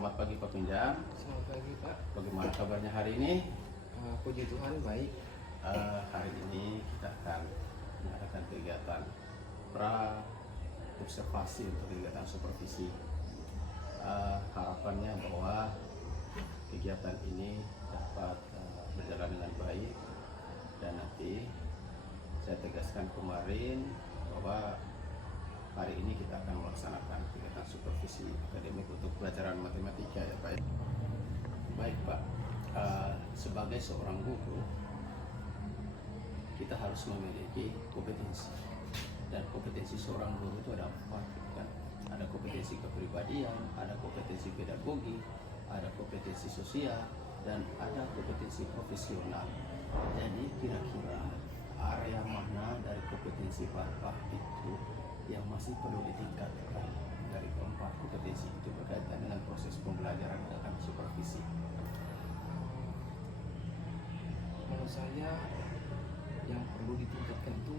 Selamat pagi Pak Tunjang. Selamat pagi Pak. Bagaimana kabarnya hari ini? Puji Tuhan baik. Hari ini kita akan mengadakan kegiatan pra observasi untuk kegiatan supervisi. Harapannya bahwa kegiatan ini dapat berjalan dengan baik, dan nanti saya tegaskan kemarin bahwa hari ini kita akan melaksanakan kegiatan supervisi akademik untuk pelajaran matematika ya Pak. Baik Pak, sebagai seorang guru kita harus memiliki kompetensi, dan kompetensi seorang guru itu ada 4 kan? Ada kompetensi kepribadian, ada kompetensi pedagogi, ada kompetensi sosial, dan ada kompetensi profesional. Jadi kira-kira area mana dari kompetensi Bapak itu yang masih perlu ditingkatkan dari keempat kompetensi itu berkaitan dengan proses pembelajaran dan supervisi? Menurut saya yang perlu ditingkatkan itu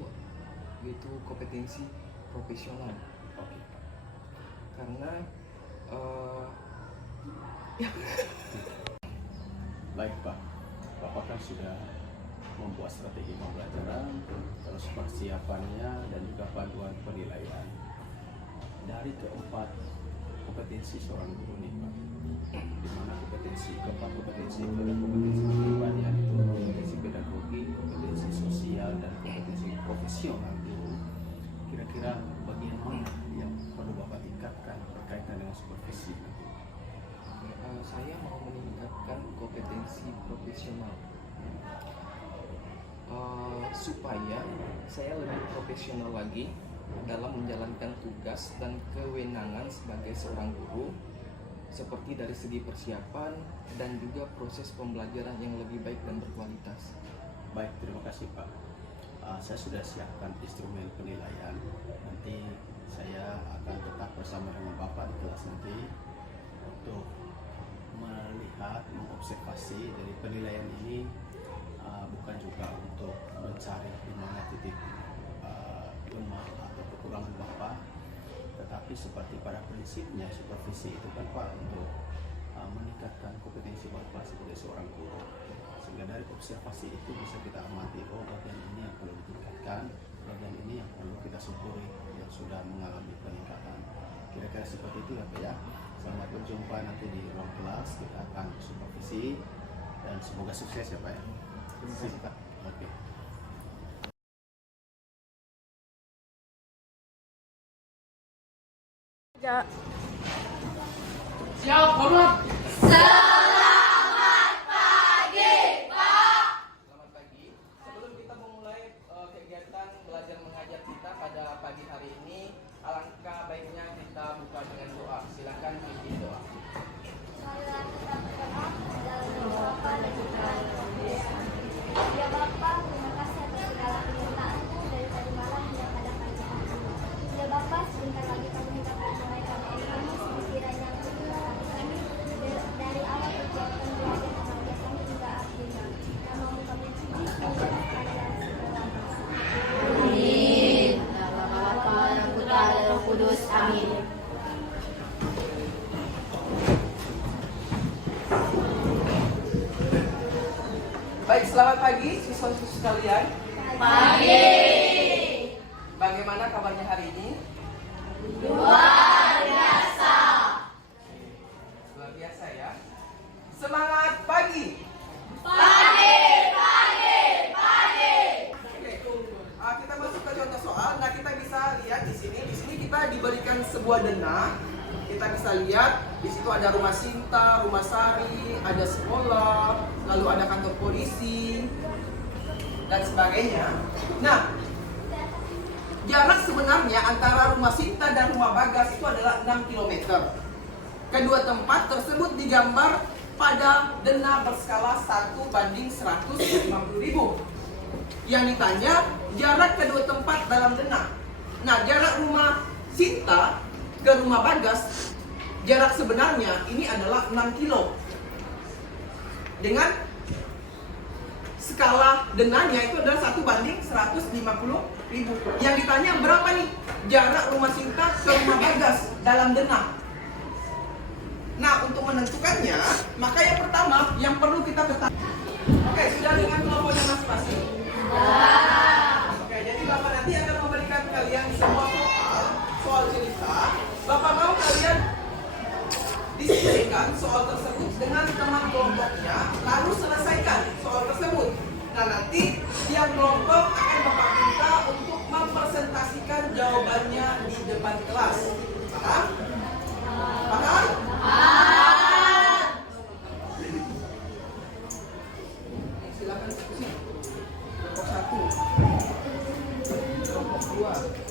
yaitu kompetensi profesional. Oke. Karena Baik Pak, Bapak kan sudah membuat strategi pembelajaran, terus persiapannya, dan juga panduan penilaian. Dari keempat kompetensi seorang guru nih Pak, di mana keempat kompetensi itu ada kompetensi kepribadian, itu kompetensi pedagogi, kompetensi sosial, dan kompetensi profesional guru. Kira-kira bagian mana yang perlu Bapak tingkatkan berkaitan dengan supervisi nanti? saya mau meningkatkan kompetensi profesional supaya saya lebih profesional lagi dalam menjalankan tugas dan kewenangan sebagai seorang guru, seperti dari segi persiapan dan juga proses pembelajaran yang lebih baik dan berkualitas. Baik, terima kasih Pak. Saya sudah siapkan instrumen penilaian. Nanti saya akan tetap bersama dengan Bapak di kelas nanti untuk melihat, mengobservasi dari penilaian ini, bukan juga untuk mencari di mana titik lemah atau kekurangan Bapak, tetapi seperti pada prinsipnya supervisi itu kan Pak untuk meningkatkan kompetensi Bapak sebagai seorang guru, sehingga dari observasi itu bisa kita amati, oh bagian ini yang perlu ditingkatkan, bagian ini yang perlu kita syukuri yang sudah mengalami peningkatan. Kira-kira seperti itu ya Pak ya. Selamat berjumpa nanti di ruang kelas, kita akan supervisi, dan semoga sukses ya Pak ya. Terima kasih Pak. Oke. Ya. Siap, hormat. Selamat pagi, Pak. Selamat pagi. Sebelum kita memulai kegiatan belajar mengajar kita pada pagi hari ini, alangkah baiknya kita buka dengan doa. Silakan pimpin doa. Ya Bapak, terima kasih atas segala penyertaan-Mu dari tadi malam hingga pada pagi hari ini. Ya Bapak, sebentar lagi kami hendak memulai KBM kami, sekiranya Engkau memberkati kami dari awal kegiatan belajar mengajar kami hingga akhirnya. Nama-Mu kami puji, segala keadaan segala masa. Amin. Nama Bapa dan Putra dan Roh Kudus. Amin. Baik, selamat pagi siswa-siswi sekalian. Pagi. Bagaimana kabarnya hari ini? Luar biasa. Luar biasa ya. Semangat pagi. Pagi, pagi, pagi. Oke, kita masuk ke contoh soal. Nah, kita bisa lihat di sini. Di sini kita diberikan sebuah denah. Kita bisa lihat di situ ada rumah Sinta, rumah Sari, ada sekolah, lalu ada kantor polisi dan sebagainya. Nah, jarak sebenarnya antara rumah Sinta dan rumah Bagas itu adalah 6 km. Kedua tempat tersebut digambar pada denah berskala 1:150.000. Yang ditanya jarak kedua tempat dalam denah. Nah, jarak rumah Sinta ke rumah Bagas, jarak sebenarnya ini adalah 6 kilo. Dengan skala denahnya itu adalah 1:150.000. Yang ditanya berapa nih jarak rumah Sinta ke rumah Bagas dalam denah. Nah, untuk menentukannya, maka yang pertama yang perlu kita ketahui. Oke, sudah dengan kelompoknya masing-masing? Oke, jadi Bapak nanti akan memberikan kalian semua soal cerita. Bapak mau kalian diskusikan soal tersebut dengan teman kelompoknya, lalu selesaikan soal tersebut. Nah, nanti tiap kelompok akan Bapak minta untuk mempresentasikan jawabannya di depan kelas. Paham? Paham? Silakan diskusi. Kelompok 1, kelompok 2.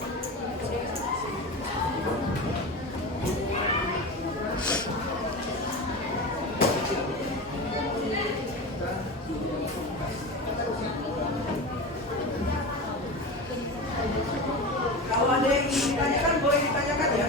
Kalau ada yang ingin ditanyakan, boleh ditanyakan ya.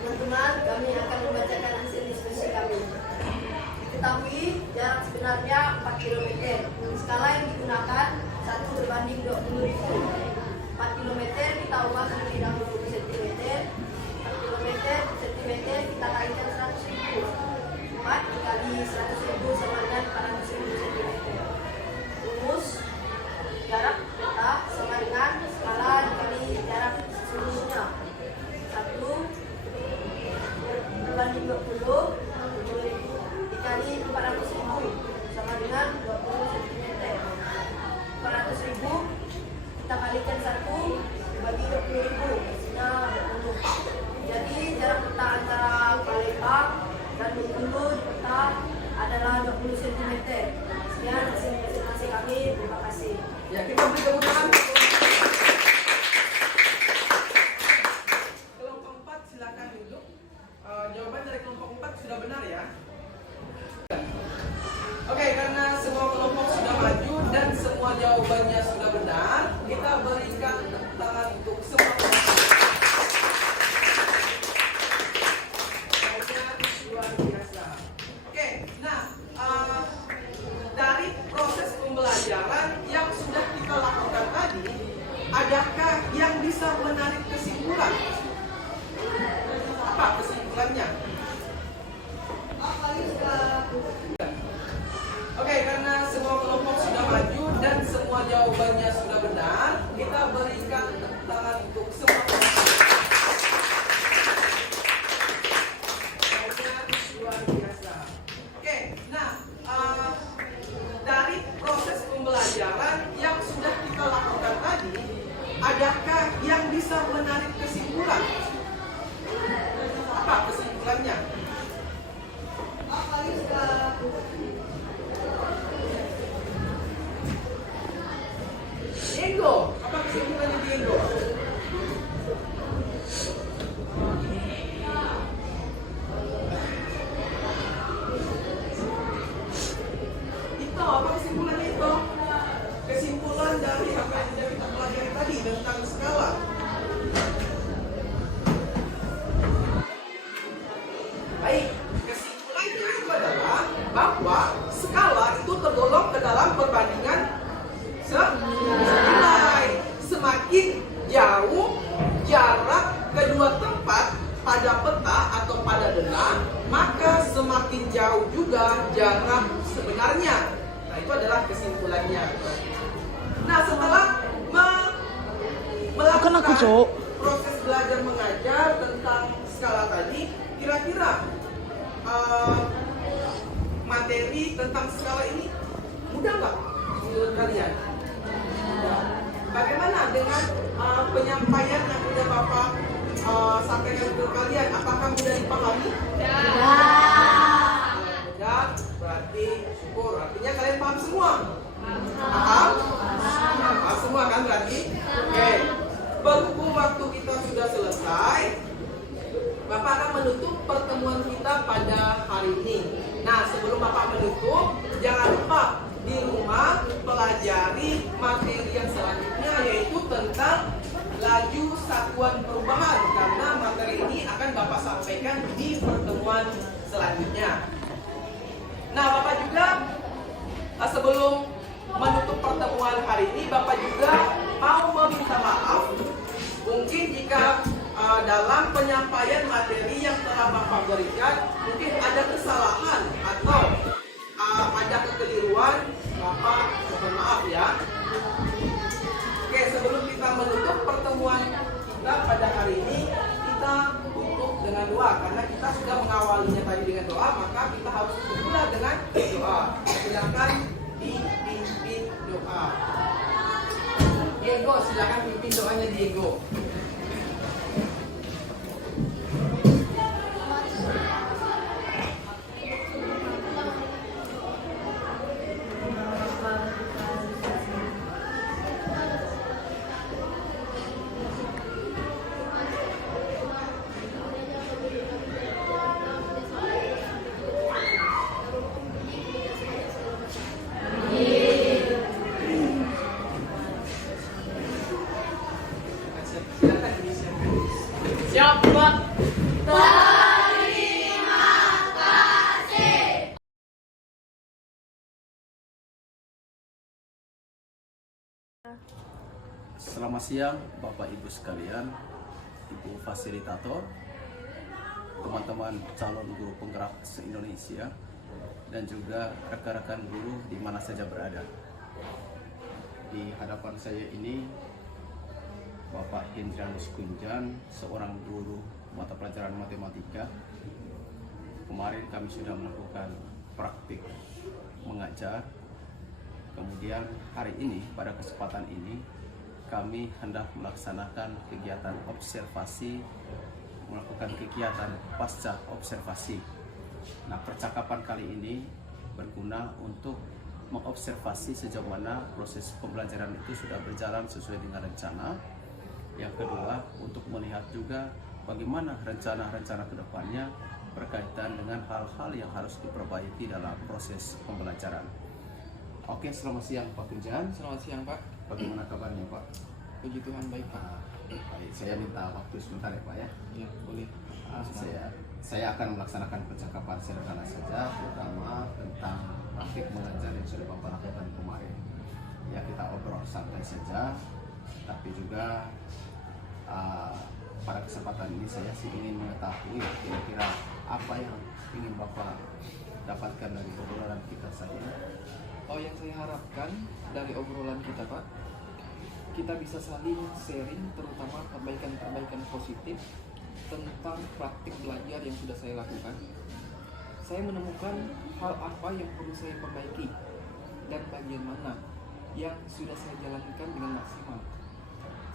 Teman-teman, kami akan membacakan hasil diskusi kami. Diketahui jarak sebenarnya 4 km. Skala yang digunakan 1 berbanding 20.000. 4 km kita ubah menjadi 60 cm. 4 km cm kita kalikan 100.000. 4 dikali 100.000 sama dengan 400.000 cm. Rumus jarak peta sama dengan skala dikali jarak seluruhnya. 1 berbanding 20 dikali 400.000 sama dengan 20 cm. 400.000 kita kalikan 1 bagi 20.000 hasilnya 20. Jadi jarak peta antara Palembang dan Bengkulu di peta adalah 20 cm. Sekian hasil presentasi kami. Terima kasih. Ya, kita beri tepuk tangan. Kelompok 4 silakan duduk. Jawaban dari kelompok 4 sudah benar ya. Oke, karena semua kelompok sudah maju dan semua jawabannya sudah benar, kita berikan tepuk tangan untuk semua kelompok. Jawabannya luar biasa. Oke, nah dari proses pembelajaran yang sudah kita lakukan tadi, adakah yang bisa menarik kesimpulan? Apa kesimpulannya? Oke, karena semua kelompok sudah maju dan semua jawabannya sudah benar, kita berikan tepuk tangan untuk semua kelompok. Jawabannya luar biasa. Oke, nah dari proses pembelajaran yang sudah kita lakukan tadi, adakah yang bisa menarik kesimpulan? Apa kesimpulannya? Diego, apa kesimpulannya Diego? Itu apa kesimpulannya itu? Kesimpulan dari apa yang sudah kita pelajari tadi tentang skala. Baik, kesimpulannya itu adalah bahwa skala itu tergolong ke dalam perbandingan senilai. Semakin jauh jarak kedua tempat pada peta atau pada denah, maka semakin jauh juga jarak sebenarnya. Nah, itu adalah kesimpulannya. Nah, setelah melakukan proses belajar mengajar tentang skala tadi, kira-kira kira-kira materi tentang skala ini mudah nggak menurut kalian? Mudah. Bagaimana dengan penyampaian yang sudah Bapak sampaikan ke kalian? Apakah mudah dipahami? Mudah, berarti syukur. Artinya kalian paham semua? Paham? Paham semua kan berarti? Oke. Berhubung waktu kita sudah selesai, Bapak akan menutup pertemuan kita pada hari ini. Nah, sebelum Bapak menutup, jangan lupa di rumah pelajari materi yang selanjutnya, yaitu tentang laju satuan perubahan, karena materi ini akan Bapak sampaikan di pertemuan selanjutnya. Nah, Bapak juga sebelum menutup pertemuan hari ini, Bapak juga mau meminta maaf mungkin jika dalam penyampaian materi yang telah Bapak berikan mungkin ada kesalahan atau ada kekeliruan. Bapak mohon maaf ya. Oke, sebelum kita menutup pertemuan kita pada hari ini, kita tutup dengan doa, karena kita sudah mengawalinya tadi dengan doa, maka kita harus tutup pula dengan doa. Silakan dipimpin doa. Diego, silakan pimpin doanya Diego. Siap, Pak. Selamat siang Bapak Ibu sekalian, Ibu Fasilitator, teman-teman calon guru penggerak se-Indonesia, dan juga rekan-rekan guru di mana saja berada. Di hadapan saya ini Bapak Hendrianus Kunjan, seorang guru mata pelajaran matematika. Kemarin kami sudah melakukan praktik mengajar. Kemudian hari ini, pada kesempatan ini, kami hendak melaksanakan kegiatan observasi, melakukan kegiatan pasca observasi. Nah, percakapan kali ini berguna untuk mengobservasi sejauh mana proses pembelajaran itu sudah berjalan sesuai dengan rencana. Yang kedua, untuk melihat juga bagaimana rencana-rencana kedepannya berkaitan dengan hal-hal yang harus diperbaiki dalam proses pembelajaran. Oke, selamat siang Pak Kunjan. Selamat siang Pak. Bagaimana kabarnya Pak? Puji Tuhan baik Pak. Baik, saya minta waktu sebentar ya Pak ya. Ya boleh. Saya akan melaksanakan percakapan sederhana saja, terutama tentang praktik mengajar yang sudah Bapak lakukan kemarin. Ya, kita obrol santai saja, tapi juga pada kesempatan ini saya sih ingin mengetahui kira-kira apa yang ingin Bapak dapatkan dari obrolan kita saja. Oh, yang saya harapkan dari obrolan kita Pak, kita bisa saling sharing terutama perbaikan-perbaikan positif tentang praktik belajar yang sudah saya lakukan. Saya menemukan hal apa yang perlu saya perbaiki dan bagian mana yang sudah saya jalankan dengan maksimal.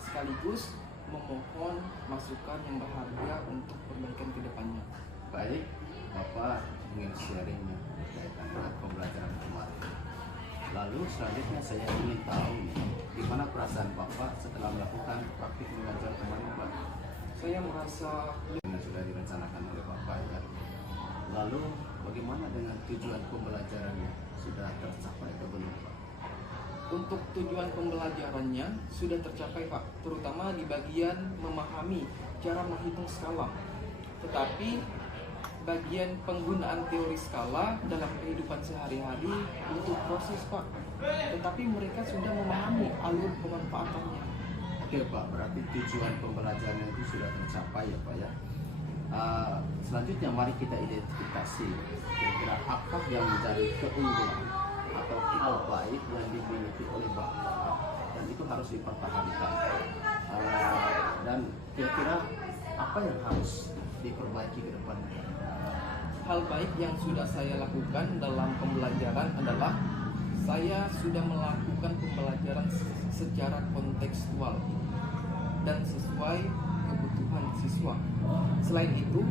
Sekaligus memohon masukan yang berharga untuk perbaikan ke depannya. Baik, Bapak ingin sharingnya berkaitan dengan pembelajaran kemarin. Lalu selanjutnya saya ingin tahu gimana perasaan Bapak setelah melakukan praktik mengajar kemarin Pak? Saya merasa Yang sudah direncanakan oleh Bapak ya. Lalu bagaimana dengan tujuan pembelajarannya? Sudah tercapai atau belum Pak? untuk tujuan pembelajarannya sudah tercapai Pak, terutama di bagian memahami cara menghitung skala. Tetapi bagian penggunaan teori skala dalam kehidupan sehari-hari butuh proses Pak. Tetapi mereka sudah memahami alur pemanfaatannya. Oke Pak, berarti tujuan pembelajarannya itu sudah tercapai ya Pak ya. Selanjutnya mari kita identifikasi kira-kira apa yang menjadi keunggulan atau hal baik yang dimiliki oleh Bapak dan itu harus dipertahankan. Dan kira-kira apa yang harus diperbaiki ke depan Hal baik yang sudah saya lakukan dalam pembelajaran adalah saya sudah melakukan pembelajaran secara kontekstual dan sesuai kebutuhan siswa. Selain itu,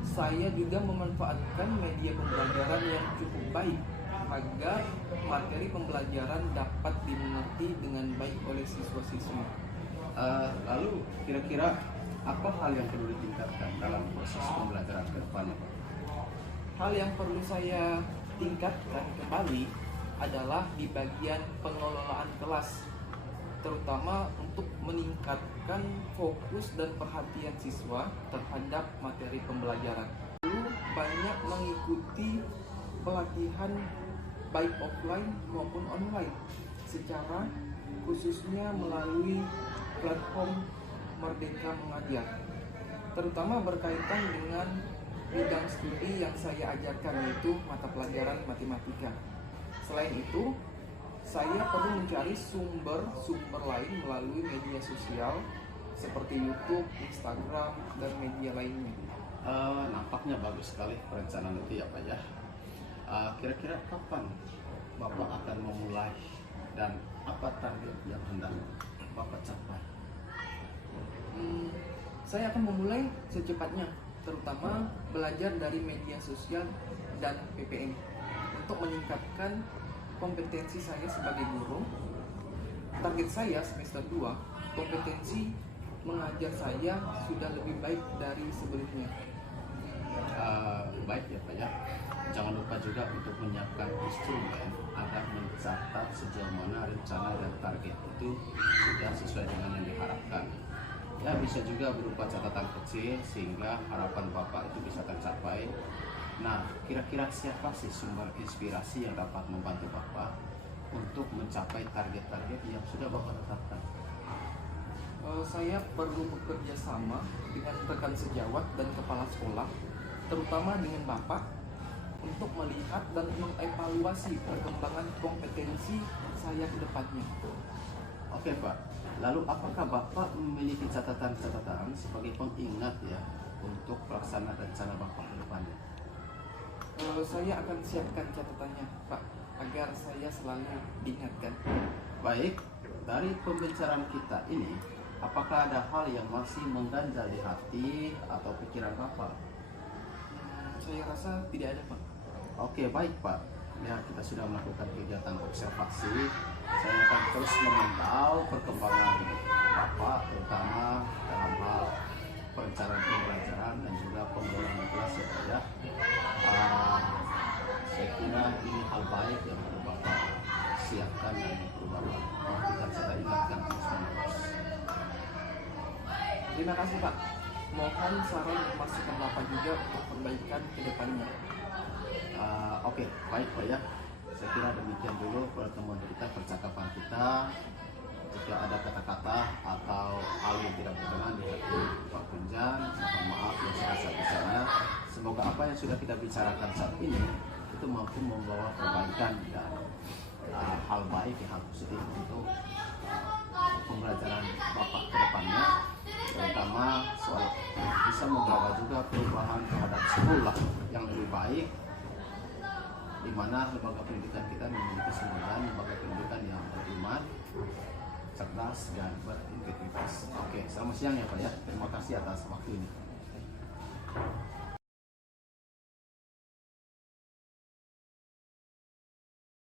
saya juga memanfaatkan media pembelajaran yang cukup baik agar materi pembelajaran dapat dimengerti dengan baik oleh siswa-siswi. Lalu kira-kira apa hal yang perlu ditingkatkan dalam proses pembelajaran ke depannya, Pak? Hal yang perlu saya tingkatkan kembali adalah di bagian pengelolaan kelas, terutama untuk meningkatkan fokus dan perhatian siswa terhadap materi pembelajaran. Lalu banyak mengikuti pelatihan baik offline maupun online, secara khususnya melalui platform Merdeka Mengajar, terutama berkaitan dengan bidang studi yang saya ajarkan, yaitu mata pelajaran matematika. Selain itu, saya perlu mencari sumber-sumber lain melalui media sosial seperti YouTube, Instagram, dan media lainnya. Nampaknya bagus sekali perencanaan itu ya Pak ya. Kira-kira kapan Bapak akan memulai dan apa target yang hendak Bapak capai? Saya akan memulai secepatnya, terutama belajar dari media sosial dan PPM untuk meningkatkan kompetensi saya sebagai guru. Target saya semester 2, kompetensi mengajar saya sudah lebih baik dari sebelumnya. Baik ya Pak ya. Jangan lupa juga untuk menyiapkan instrumen agar mencatat sejauh mana rencana dan target itu sudah sesuai dengan yang diharapkan. Ya, bisa juga berupa catatan kecil sehingga harapan Bapak itu bisa tercapai. Nah, kira-kira siapa sih sumber inspirasi yang dapat membantu Bapak untuk mencapai target-target yang sudah Bapak tetapkan? Saya perlu bekerja sama dengan rekan sejawat dan kepala sekolah, terutama dengan Bapak, untuk melihat dan mengevaluasi perkembangan kompetensi saya ke depannya. Oke Pak, lalu apakah Bapak memiliki catatan-catatan sebagai pengingat ya untuk pelaksanaan rencana Bapak ke depannya? Saya akan siapkan catatannya, Pak, agar saya selalu diingatkan. Baik, dari pembicaraan kita ini, apakah ada hal yang masih mengganjal di hati atau pikiran Bapak? Saya rasa tidak ada, Pak. Oke, baik Pak. Ya, kita sudah melakukan kegiatan observasi. Saya akan terus memantau perkembangan Bapak, terutama dalam hal perencanaan pembelajaran dan juga pengelolaan kelas ya Pak ya. Saya kira ini hal baik yang perlu Bapak siapkan dan perlu Bapak perhatikan serta ingatkan terus-menerus. Terima kasih, Pak. Mohon saran dan masukan Bapak juga untuk perbaikan ke depannya. Oke, baik Pak ya. Saya kira demikian dulu pertemuan kita, percakapan kita. Jika ada kata-kata atau hal yang tidak berkenan di hati Pak Kunjan, mohon maaf yang sebesar-besarnya. Semoga apa yang sudah kita bicarakan saat ini itu mampu membawa perbaikan dan hal baik, hal positif untuk pembelajaran Bapak ke depannya, terutama soal bisa membawa juga perubahan terhadap sekolah yang lebih baik, di mana lembaga pendidikan kita memiliki semboyan lembaga pendidikan yang beriman, cerdas dan berintegritas. Oke, selamat siang ya Pak ya. Terima kasih atas waktu ini.